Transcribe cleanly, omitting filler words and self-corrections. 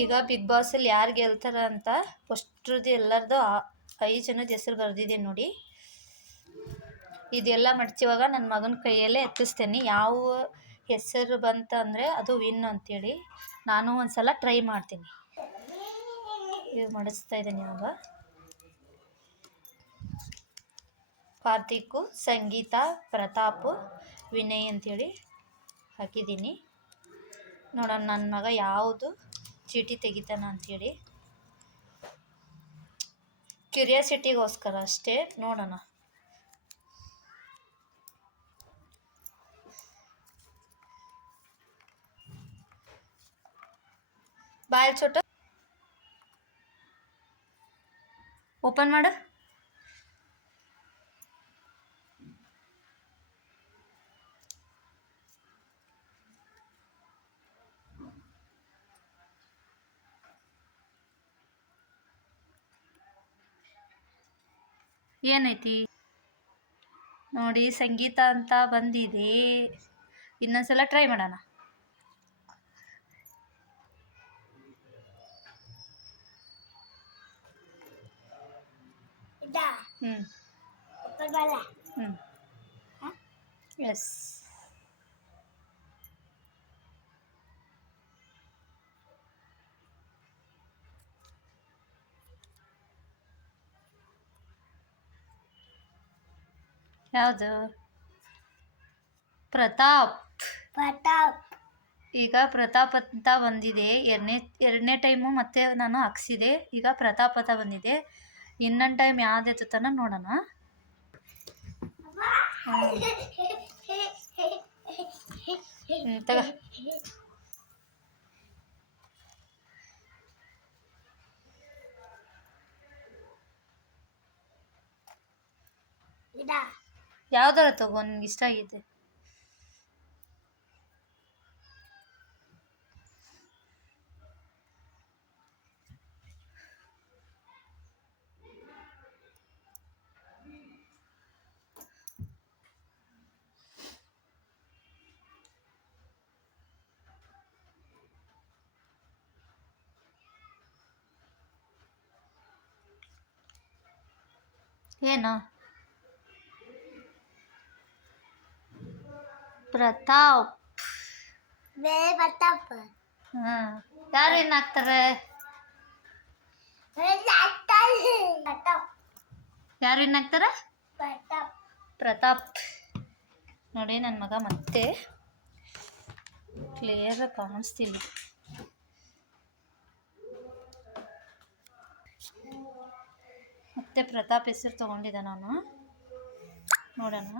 ಈಗ ಬಿಗ್ ಬಾಸಲ್ಲಿ ಯಾರು ಗೆಲ್ತಾರ ಅಂತ ಫಸ್ಟ್ರದ್ದು ಎಲ್ಲರದು 5 ಜನದ ಹೆಸರು ಬರೆದಿದ್ದೀನಿ ನೋಡಿ. ಇದೆಲ್ಲ ಮಡ್ಚಿವಾಗ ನನ್ನ ಮಗನ ಕೈಯಲ್ಲೇ ಎತ್ತಿಸ್ತೇನೆ. ಯಾವ ಹೆಸರು ಬಂತಂದರೆ ಅದು ವಿನ್ ಅಂತೇಳಿ. ನಾನು ಒಂದು ಸಲ ಟ್ರೈ ಮಾಡ್ತೀನಿ. ಈಗ ಮಡಿಸ್ತಾ ಇದ್ದೀನಿ ಇವಾಗ. ಕಾರ್ತಿಕ್, ಸಂಗೀತ, ಪ್ರತಾಪ್, ವಿನಯ್ ಅಂತೇಳಿ ಹಾಕಿದ್ದೀನಿ. ನೋಡೋಣ ನನ್ನ ಮಗ ಯಾವುದು ಚೀಟಿ ತೆಗಿತಾನ ಅಂಥೇಳಿ. ಕ್ಯೂರಿಯಾಸಿಟಿಗೋಸ್ಕರ ಅಷ್ಟೇ, ನೋಡೋಣ. ಬಾಯ್ ಚೋಟ ಓಪನ್ ಮಾಡು. ಏನೈತಿ ನೋಡಿ, ಸಂಗೀತ ಅಂತ ಬಂದಿದೆ. ಇನ್ನೊಂದ್ಸಲ ಟ್ರೈ ಮಾಡೋಣ. ಎಸ್, ಯಾವುದು? ಪ್ರತಾಪ್. ಈಗ ಪ್ರತಾಪ್ ಅಂತ ಬಂದಿದೆ. ಎರಡನೇ ಟೈಮು ಮತ್ತೆ ನಾನು ಹಾಕ್ಸಿದೆ. ಈಗ ಪ್ರತಾಪ್ ಅಂತ ಬಂದಿದೆ. ಇನ್ನೊಂದು ಟೈಮ್ ಯಾವ್ದು ಎತ್ತುತ್ತಾನ ನೋಡೋಣ. ತಗ ಯಾವ್ದಾರ ತಗೋ, ನಿನ್ಗೆ ಇಷ್ಟ ಆಗಿದೆ. ಏನು? ಪ್ರತಾಪ್. ಯಾರು ಏನು ಹಾಕ್ತಾರೆ? ಯಾರು ಏನು ಹಾಕ್ತಾರೆ? ಪ್ರತಾಪ್. ನೋಡಿ ನನ್ನ ಮಗ ಮತ್ತೆ ಕ್ಲಿಯರ್ ಕಾಣಿಸ್ತಿಲ್ಲ. ಮತ್ತೆ ಪ್ರತಾಪ್ ಹೆಸರು ತಗೊಂಡಿದ್ದ ನಾನು. ನೋಡೋಣ.